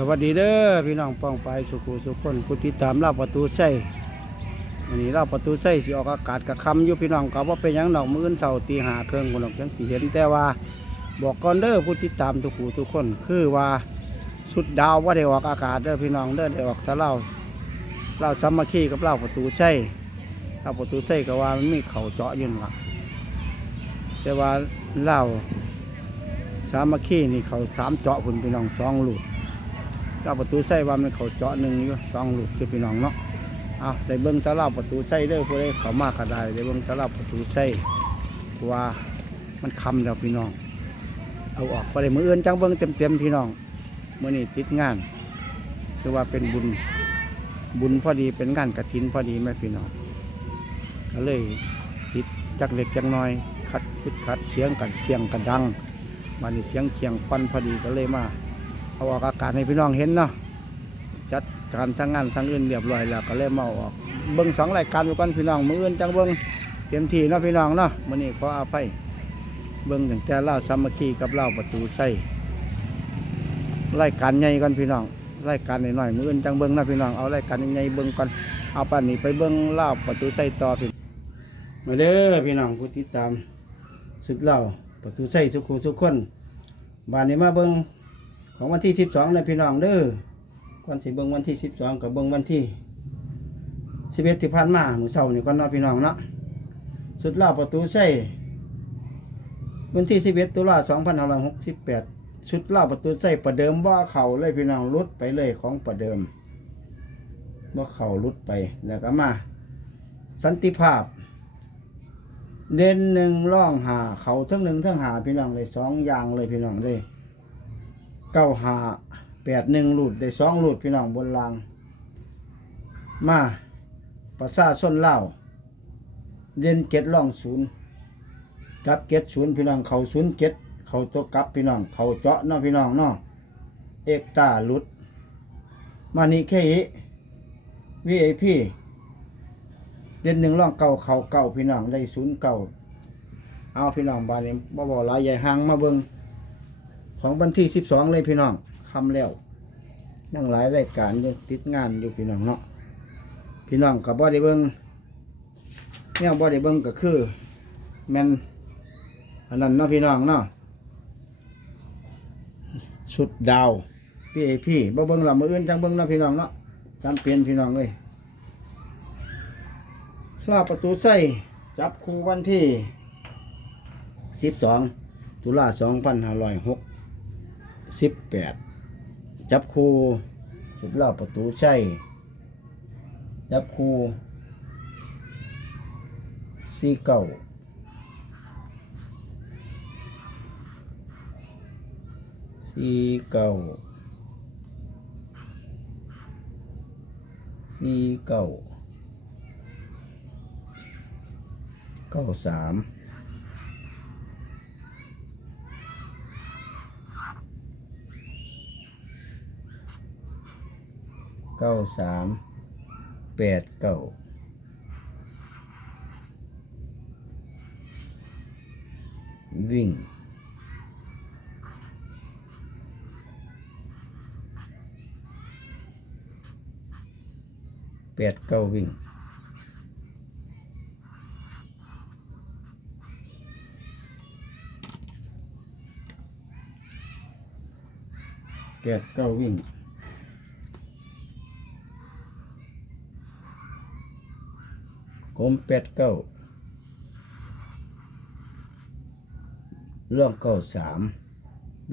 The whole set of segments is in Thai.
สวัสดีเด้อพี่น้องป้องไปสุขุสุขคนผู้ติดตามเล่าประตูใช่วันนี้เล่าประตูใช่สิออกอากาศกับคำอยู่พี่น้องก็ว่าเป็นยังดอกมืออื่นเสาตีหาเครื่องคนดอกจังสีเห็นแต่ว่า บอกก่อนเด้อผู้ติดตามทุกผู้ทุกคน คือว่าสุดดาวว่าได้ออกอากาศเด้อพี่น้องเด้อได้ออกต่เล่าเล่าซ้ำมาขี้กับเล่าประตูใช่เล่าประตูใช่ก็ว่ามันมีเข่าเจาะอยืนละแต่ว่าเล่าสามัคคีนี่เขาสามเจาะคุณพี่น้องสองลูก เจ้าประตูใส่ว่ามันเขาเจาะหนึ่งอยู่สองลูกคือพี่น้องเนาะเอาได้เบิ้งตะเล่าประตูใส่เด้อผู้ใดเขามากก็ได้ได้เบิ้งตะเล่าประตูใส่เพราะว่ามันคำแล้วพี่น้อง เอาออกไปเลยมืออื่นจังเบิ้งเต็มๆพี่น้องเมื่อนี้ติดงานคือว่าเป็นบุญบุญพอดีเป็นงานกระถินพอดีแม่พี่น้องก็เลยติดจักเล็กจักน้อยคัดคึดคัดเสียงกันเคียงกันดังมันนี้เสียงเคียงควันพอดีก็เลยมา เอาออกอากาศให้พี่น้องเห็นเนาะจัดการทั้งงานทั้งอื่นเรียบร้อยแล้วก็เลยมเอาออกเบิ้งสองรายการไปก่อนพี่น้องมืออื่นจังเบิ้งเต็มที่เนาะพี่น้องเนาะมื้อนี้ขออภัยเบิ้งตั้งแต่เล่าสามัคคีกับเล่าประตูใส่รายการใหญ่ก่อนพี่น้องรายการน้อยๆมืออื่นจังเบิ้งนะพี่น้องเอารายการใหญ่เบิ้งก่อนเอาป่านนี้ไปเบิ้งเล่าประตูใส่ต่อพี่มาเด้อพี่น้องผู้ติดตามสุดเล่าประตูใส่สุขุสุขคนบ้านนี้มาเบิ้ง ของวันที่สิบสองเลยพี่น้องเด้อก่อนสิเบิ่งวันที่สิบสองกับเบิ่งวันที่สิบเอ็ดที่ผ่านมาหมือเสาร์นี่ก่อนเนาะพี่น้องเนาะสุดล่าประตูใช่วันที่สิบเอ็ดตุลาสองพันห้าร้อยหกสิบแปดชุดล่าประตูใส่ประเดิมว่าเข่าเลยพี่น้องรุดไปเลยของประเดิมว่าเข่ารุดไปแล้วก็มา สันติภาพ เด่นหนึ่งร่องหาเขาทั้งหนึ่งทั้งหาพี่น้องเลยสองอย่างเลยพี่น้องเลย เก้าหาแปดหนึ่งหลุดได้สองหลุดพี่น้องบนรางมาประสาส้นเล่าเด่นเจ็ดล่องศูนย์กับเจ็ดศูนย์พี่น้องเขาศูนย์เจ็ดเขาตัวกับพี่น้อง เขาเจาะเนาะพี่น้องเนาะเอกตาหลุด มานี่แค่อีวีไอพีเด่นหนึ่งล่องเก่าเขาเก่าพี่น้องได้ศูนย์เก่าเอาพี่น้องบานนี้บ่บ่หลายใหญ่หางมาเบิง ของวันที่สิบสองเลยพี่น้องคำแล้วนั่งหลายรายการยังติดงานอยู่พี่น้องเนาะพี่น้องกับบ่ได้เบิ้งเนี่ยบ่ได้เบิ้งก็คือแมนอันนั้นเนาะพี่น้องเนาะสุดดาวพี่เอพี่บ่เบิ้งละมืออื่นจังเบิ้งเนาะพี่น้องเนาะจำเป็นพี่น้องเลยลาประตูใส่จับคู่วันที่สิบสองตุลาสองพันห้าร้อยหก สิบแปดจับคูสุดรอบประตูใช่จับคูสี่เก้าสี่เก้าสี่เก้าเก้าสาม เก้าสามแปดเก้าวิ่งแปดเก้าวิ่งแปดเก้าวิ่ง กลมแปดเก้าล่องเก้าสาม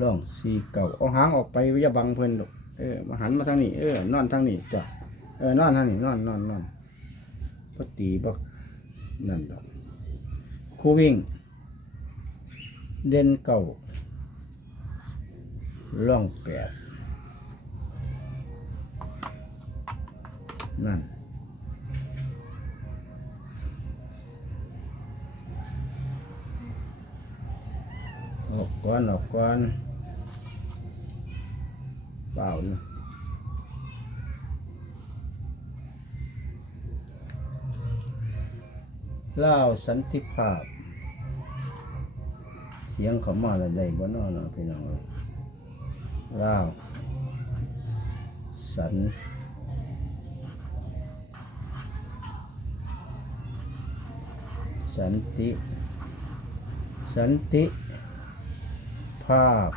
ล่องสี่เก้าเอาหางออกไปอย่าบังเพิ่นดอกเออมาหันมาทางนี้ เออนอนทางนี้จ้ะเออนอนทางนี้นอนนอนนอนพอตีบักนั่นดอกคู่วิ่ง เด่นเก้าล่องแปดนั่น ออกก่อนออกก่อนเปล่านะเล่าสันติภาพ เสียงเขามาล้วได้บ่นอนาะพี่น้องเอ้ยเล่าสันสันติ สันติ ภาพ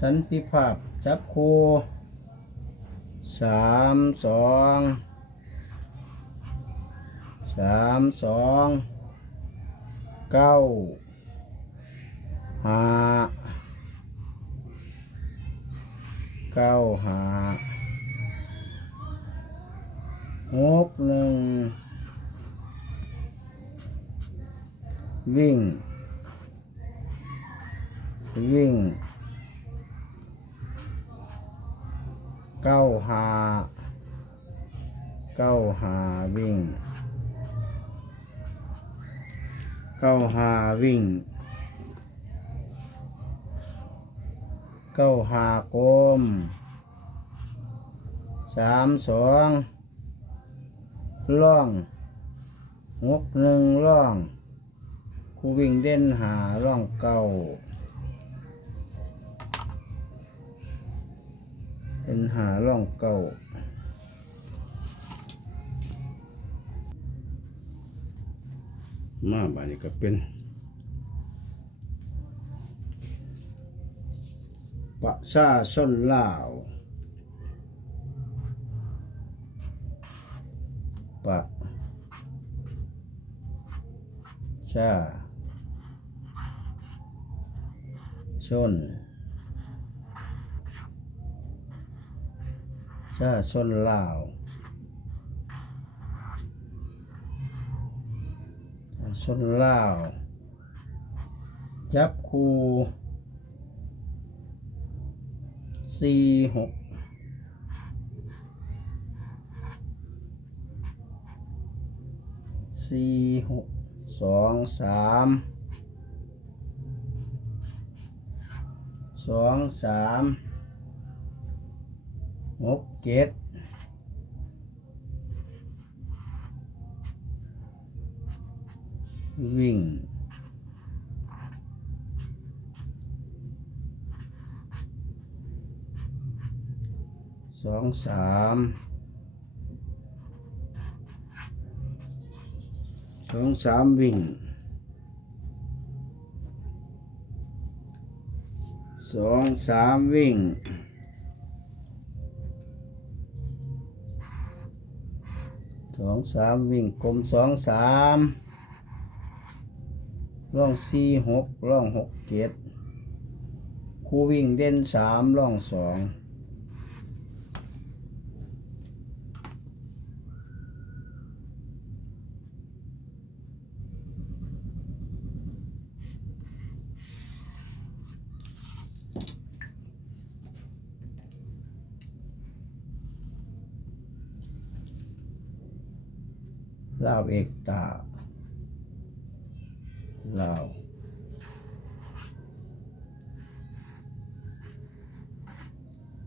สันติภาพจับคูสามสองสามสองเก้าห้าเก้าห้า หกหนึ่งวิ่ง วิ่งเก้าหาเก้าหาวิ่งเก้าหาวิ่งเก้าหากลมสามสอง ล่องหกหนึ่งล่องคูวิ่งเด่นหาล่องเก้าเป็นหาร่องเก่ามาบานนี้ก็เป็นประชาชนลาว ปะชาชน ชาชนลาวชาชนลาว จับคูสี่หก สี่หกสองสามสองสามหกเจ็ดวิ่งสองสาม สองสามวิ่งสองสามวิ่งสองสามวิ่งกลมสองสามร่องสี่หกร่องหกเจ็ดคู่วิ่งเด่นสามร่องสอง ลาวเอกตาลาว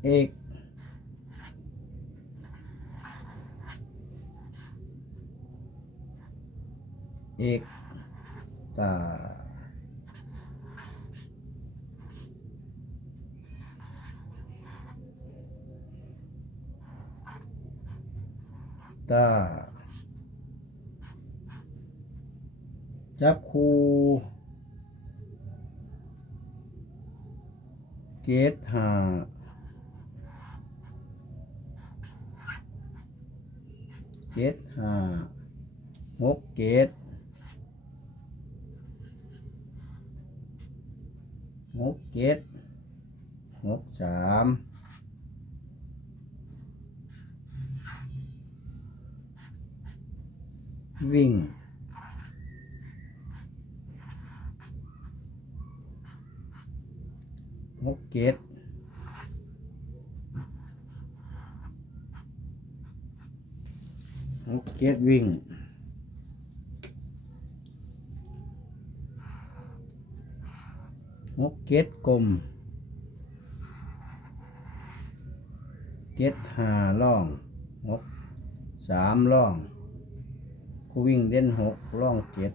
เอกเอกตาตา จับคูเกตหาเกตหาหกเกตหกเกตหกสามวิ่ง หกเจ็ดหกเจ็ดวิ่งหกเจ็ดกลมเจ็ดห้าล่องหกสามล่องกูวิ่งเด่นหกล่องเจ็ด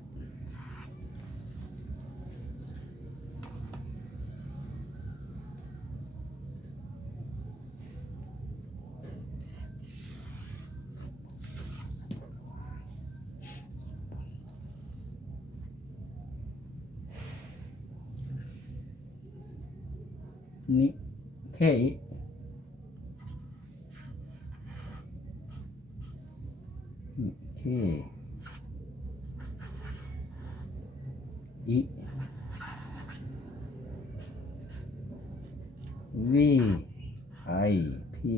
นิแค่อินิแค่อิวีไอพี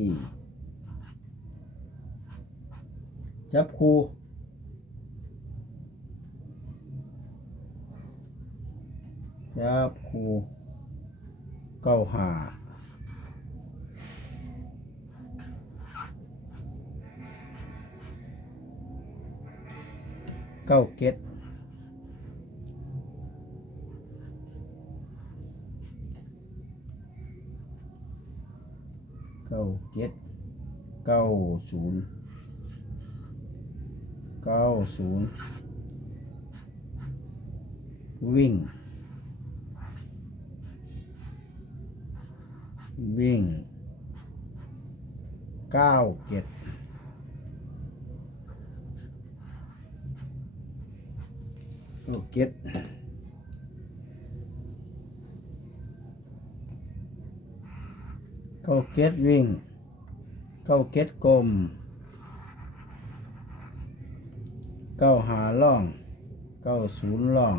จับครูจับครู เก้าห้าเก้าเก็ดเก้าเก็ดเก้าศูนย์เก้าศูนย์วิ่ง วิ่งเก้าเก็ดเก้าเก็ดเก้าเก็ดวิ่งเก้าเก็ดกลมเก้าหาล่องเก้าศูนย์ล่อง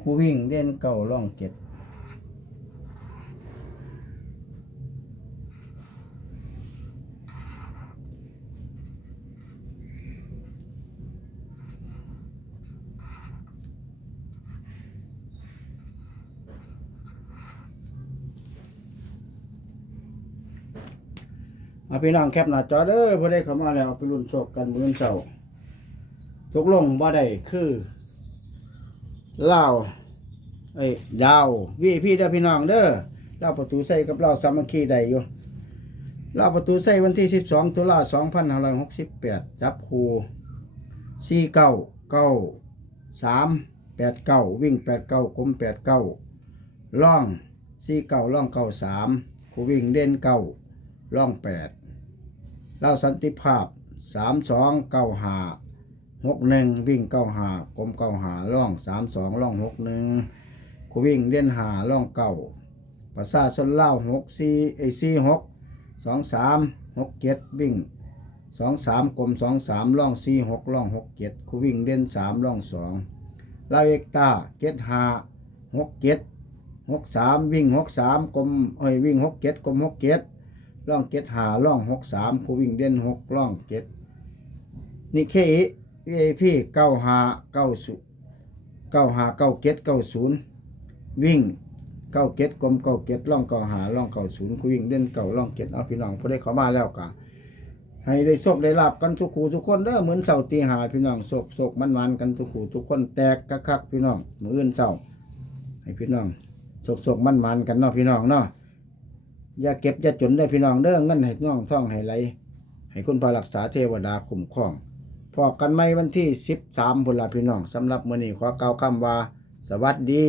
คู่วิ่งเด่นเก้าล่องเก็ด เอาพี่น้องแคปหน้าจอเด้อพอได้เข้ามาแล้วเอาไปรุ่นโชคกันมื้อเช้าตกลงบ่ได้คือเล่าวเอ้ดาววีพี่เด้อพี่น้องเด้อเล่าประตูใส่กับเล่าสามัคคีได้อยู่เล่าประตูใส่วันที่ 12 ตุลา2568 จับคู่49 9 3 8 9วิ่ง8 9กลม8 9ล่อง49ล่อง9 3คู่วิ่งเด่น9ล่องแปด เล่าสันติภาพสามสองเก้าหาหกหนึ่งวิ่งเก้าหากลมเก้าหาล่องสามสองล่องหกหนึ่งคูวิ่งเล่นหาล่องเก้าประสาชนเล่าหกสี่ไอสี่หกสองสามหกเจ็ดวิ่งสองสามกลมสองสามล่องสี่หกล่องหกเจ็ดคูวิ่งเล่นสามล่องสองเล่าเอกตาเจ็ดหาหกเจ็ดหกสามวิ่งหกสามกลมเอ้ยวิ่งหกเจ็ดกลมหกเจ็ด ล่องเก็ดหาล่องหกสามผู้วิ่งเด่นหกล่องเก็ดนี่เคอีเอพีเก้าหาเก้าสุเก้าหาเก้าเก็ดเก้าศูนย์วิ่งเก้าเก็ดกลมเก้าเก็ดล่องเก้าหาล่องเก้าศูนย์ผู้วิ่งเด่นเก้าล่องเก็ดเอาพี่น้องผู้ได้เข้ามาแล้วกะให้ได้โชคได้ลาบกันทุกคู่ทุกคนเด้อเหมือนเสาตีหาพี่น้องโศกโศกมันมันกันทุกคู่ทุกคนแตกคักพี่น้องมืออื่นเสาให้พี่น้องโศกโศกมันมันกันเนาะพี่น้องเนาะ อย่าเก็บอย่าจนได้พี่น้องเด้อเงินให้น้องท่องให้ไหลให้คุณพารักษาเทวดาคุ้มครองพอกันไหมวันที่ 13พุ่นละพี่น้องสำหรับมื้อนี้ขอกล่าวคำว่า สวัสดี